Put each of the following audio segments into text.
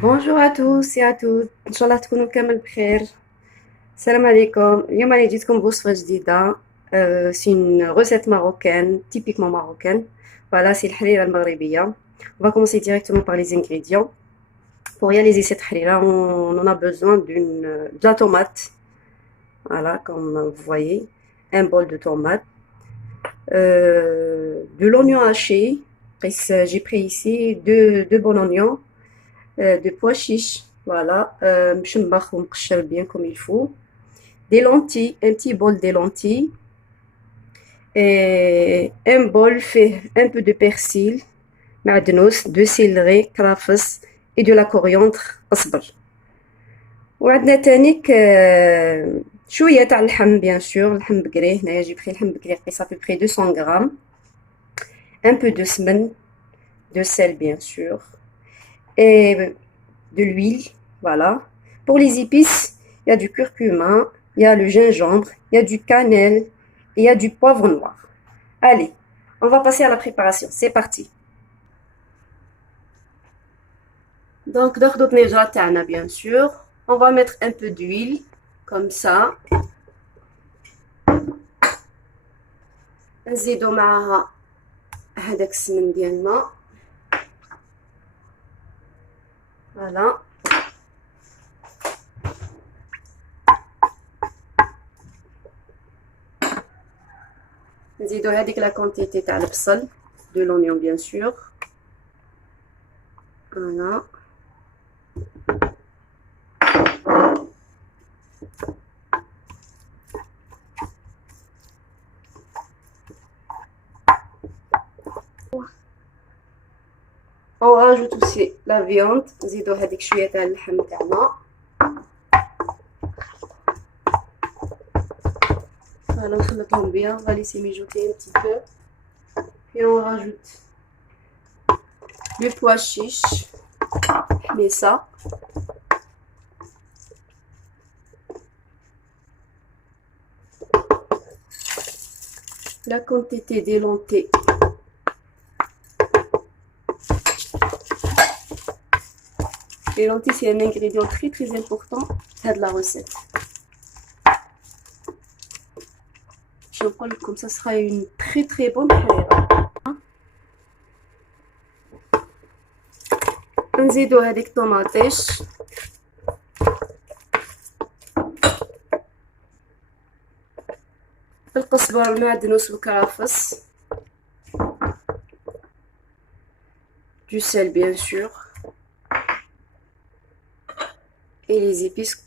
Bonjour à tous et à toutes إن شاء الله تكونوا كامل بخير. السلام عليكم. اليوم راني جيتكم بوصفة جديدة. سي une recette marocaine typiquement marocaine. Voilà, c'est الحريرة المغربية. On va commencer directement par les ingrédients. Pour réaliser cette harira, on en a besoin de la tomate. Voilà, comme vous voyez, un bol de tomate, de l'oignon haché. J'ai pris ici deux bons oignons, de pois chiches, voilà, مشمخ ومقشر bien comme il faut. Des lentilles, un petit bol de lentilles, et un bol fait un peu de persil, معدنوس, de céleri, كرفس et de la coriandre, أصبر. وعندنا تانيك شوية تاع اللحم bien sûr, اللحم بقري. هنايا جي بخي اللحم بقري قيس à peu près 200 grammes, un peu de semen, de sel bien sûr, et de l'huile, voilà. Pour les épices, il y a du curcuma, il y a le gingembre, il y a du cannelle et il y a du poivre noir. Allez, on va passer à la préparation. C'est parti. Donc, ناخدو الطنجرة تاعنا bien sûr. On va mettre un peu d'huile, comme ça. نزيدو معاها هذاك السمن ديالنا. Voilà. نزيدو هذيك la quantité تاع البصل, de l'oignon bien sûr. Voilà. On rajoute aussi la viande. نزيدو هذيك شوية تاع اللحم تاعنا. Voilà, نخلطهم bien. On va laisser mijoter un petit peu. Puis on rajoute le pois chiche. Mais ça. La quantité des lentilles. Les lentilles, c'est un ingrédient très très important de la recette. Je pense que comme ça sera une très très bonne harira. نزيدو هذيك طوماطيش. القزبر المعدنوس والكرفس. Du sel bien sûr. Et les épices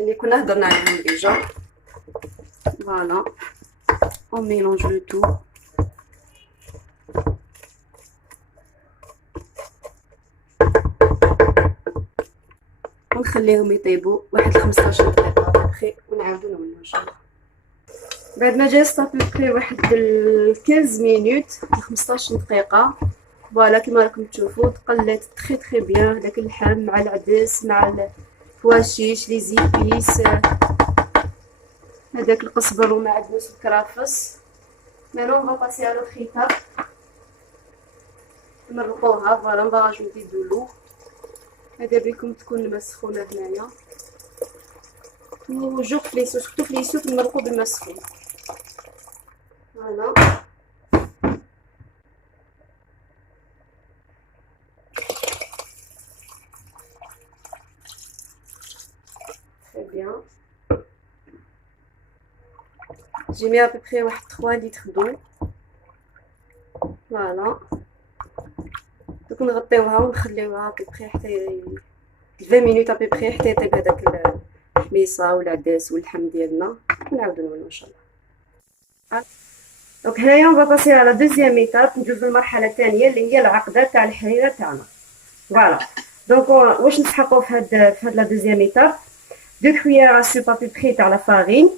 اللي كنا هضرنا عليهم déjà. Voilà. On mélange le tout. ونخليهم يطيبوا واحد 15 دقيقة بخي ونعاودو نولو ان شاء الله. بعد ما جلست بخي واحد 15 مينوت 15 دقيقة. فوالا كيما راكم تشوفوا تقلات تري تري بيان داك اللحم مع العدس مع الفواشيش لي زيبيس هذاك القزبر ومعدنوس الكرافس. مانو on va passer à l'autre étape. نمرقوها. فوالا on va rajouter de l'eau. هذا بكم تكون الماء سخونه هنايا. وجوق في ليسو سورتو في ليسو تمرقو بالماء سخون. فوالا. Très bien. J'ai mis à peu près 3 litres d'eau. Voilà. دوك نغطيوها ونخليوها ببخي حتى 20 مينوت ابيبخي حتى يطيب هذاك الحميصه والعدس واللحم ديالنا ونعاودو نولو ان شاء الله. دونك هنايا اون باسي على دوزيام ايتاب. ندوزو المرحله الثانيه اللي هي العقده تاع الحريره تاعنا. فوالا. دونك واش نسحقو في هاد لا دوزيام ايتاب. 2 cuillères à soupe à peu près تاع لا فارين.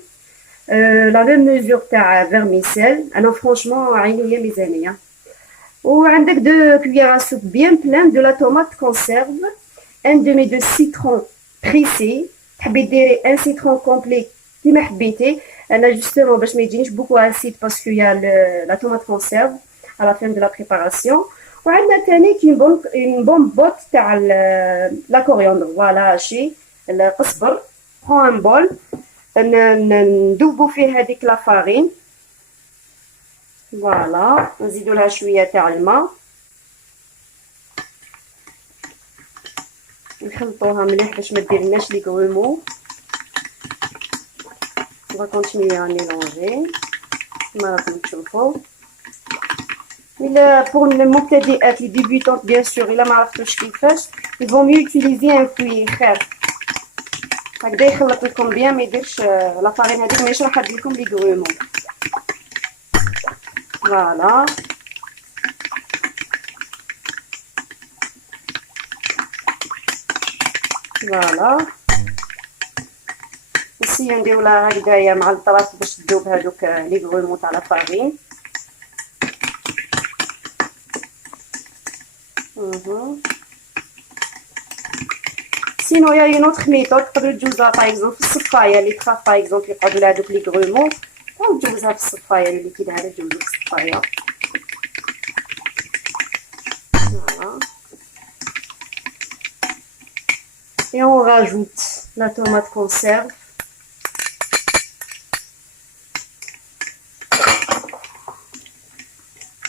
la même mesure تاع vermicelle. انا فرانشمون عيني هي ميزانيه. وعندك 2 cuillères à soupe bien pleines de la tomate conserve, un demi de citron pressé. تحبي ديري un citron complet كيما حبيتي. انا جوستومون باش ما يجينيش beaucoup acide parce qu'il y a la tomate conserve à la fin de la préparation. وعندنا تاني اون بون بوت تاع لا كورياندر. فوالا هادشي القزبر. برون ان بول ندوبو فيه هذيك لا فارين. فوالا نزيدو لها شويه تاع الماء، نخلطوها مليح باش ما ديرلناش لي غرومو. on va continuer à mélanger كما راكم تشوفوا. إلا pour المبتدئات les débutantes bien sûr إلا ما عرفتوش كيفاش ils vont mieux utiliser un fouet خير، هكذا يخلط لكم بيان ما يديرش لا فارين هذيك ما يشرح لكم لي غرومو. فوالا فوالا نسيو نديرولها هكذايا مع الطراف باش تذوب هذوك لي غرومو تاع لا فارين. سينو يا اون اوتر ميثود تقدروا تجوزوها باغ اكزومبل في الصفايه اللي تخاف باغ اكزومبل يقعدوا لها هذوك لي غرومو، او تجوزها في الصفايه اللي كي دايره تجوزو في الصفايه. فوالا et on rajoute la tomate conserve.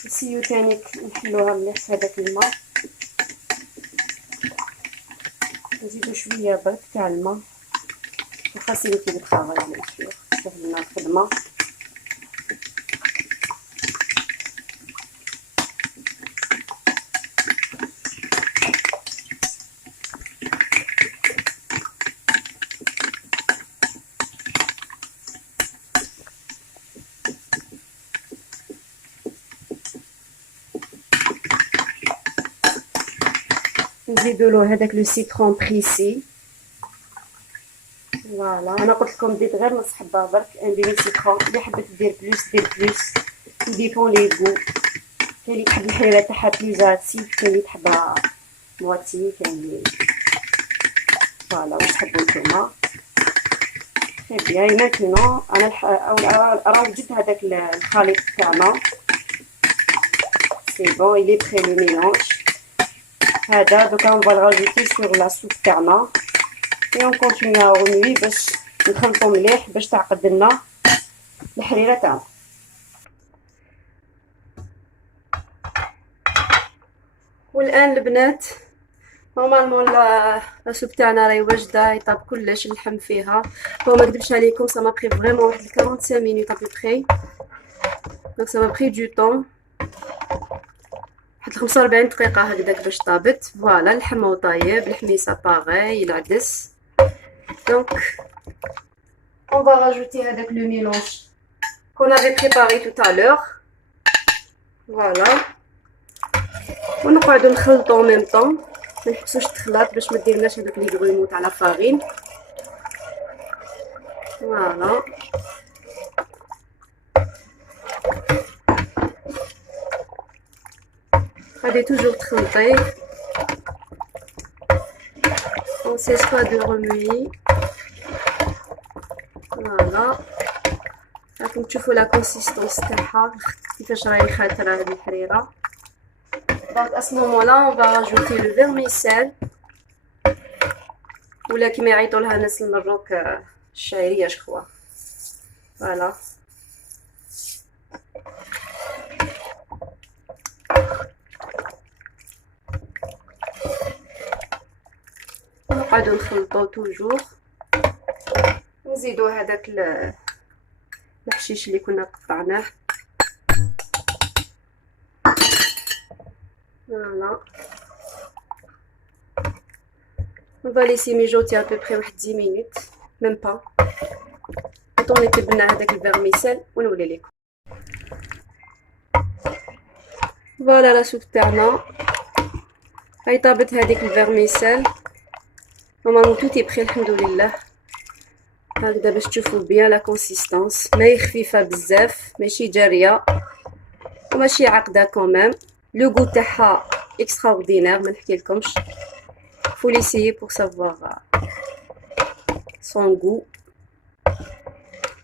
نسيو تاني نحلوها مليح في هذاك الماء، نزيدو شويه برك تاع الماء وفاسيليتي لو طرافاي بيان سور تسهل لنا الخدمه. نزيدو له هذاك لو سيترون بريسي. فوالا انا قلت لكم ديت غير نص حبه برك ان ديمي سيترون، اللي حبت دير بلوس دير بلوس، ديبون لي غو. كاين اللي تحب الحليله تاعها بلوزاتي، كاين اللي تحبها مواتي، كاين اللي فوالا واش تحبوا نتوما. تري بيان مانتونون انا راه وجدت هذاك الخليط تاعنا سي بون il est prêt le mélange. هذا دوكا on va le rajouter sur la soupe تاعنا et on continue à remuer باش نخلطو مليح باش تعقد لنا الحريره تاعنا. والان البنات نورمالمون لا سوب تاعنا راهي واجده، يطاب كلش اللحم فيها. هو ما نكذبش عليكم سا ما بري فريمون واحد 45 مينوت ابي بري، دونك سا ما بري دو طون واحد 45 دقيقه هكذاك باش طابت. فوالا اللحم هو طايب، الحميصه باغي العدس. دونك on va rajouter هذاك لو ميلونج qu'on avait préparé tout à l'heure. فوالا ونقعدو نخلطو ميم طون، ما نحبسوش التخلاط باش ما ديرناش هذوك لي غرومو تاع لا فارين. فوالا غادي توجور تخلطي on cesse pas de remuer. فوالا راكم تشوفوا لا كونسيستونس تاعها كيفاش راهي خاطره هذه الحريره. دونك à ce moment-là on va rajouter le vermicelle ولا كيما يعيطوا لها ناس المروك الشعيريه شخوا. فوالا نقعدو نخلطو توجور، نزيدو هذاك الحشيش اللي كنا قطعناه. فوالا on va laisser mijoter à peu près واحد 10 minutes même pas طون يتبلنا هذاك الفيرميسيل ونولي لكم. فوالا لا سوب تاعنا هاي طابت هذيك الفيرميسيل نورمالمون توتي بخي الحمد لله. هكذا باش تشوفوا بيان لا كونسيستونس، ماهي خفيفه بزاف ماشي جاريه وماشي عقده كومام. لو غو تاعها اكستراوردينير ما نحكي لكمش، faut l'essayer pour savoir son goût.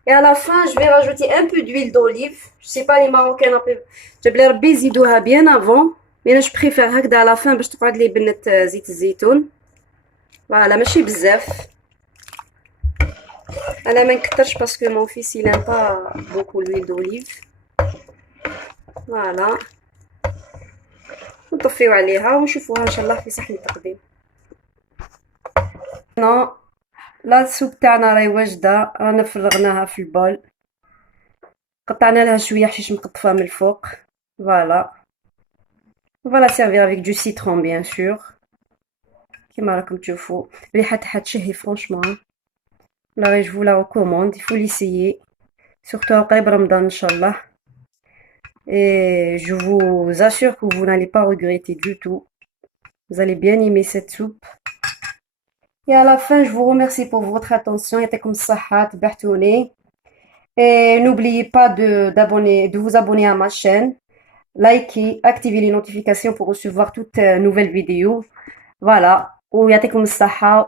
Et à la fin je vais rajouter un peu d'huile d'olive. Je sais pas les marocains جاب لي ربي يزيدوها bien avant مي انا جو بريفير هكذا على فان باش تقعد لي بنة زيت الزيتون. فوالا ماشي بزاف، انا ما نكترش باسكو مون فيس il aime pas beaucoup l'huile d'olive. فوالا نطفيو عليها ونشوفوها ان شاء الله في صحن التقديم. نو لا السوب تاعنا راهي واجده، رانا فرغناها في البول، قطعنا لها شويه حشيش مقطفه من الفوق. فوالا فوالا سيرفير افيك دو سيترون بيان سور كيما راكم تشوفوا. ريحه تشهي فرانشمون، لا جو لا ريكوموند يفو ليسيي سورتو قريب رمضان ان شاء الله. Et je vous assure que vous n'allez pas regretter du tout. Vous allez bien aimer cette soupe. Et à la fin, je vous remercie pour votre attention. يعطيكم الصحة، تبعتوني. Et n'oubliez pas de vous abonner à ma chaîne. Likez, activez les notifications pour recevoir toutes nouvelles vidéos. Voilà. ويعطيكم الصحة.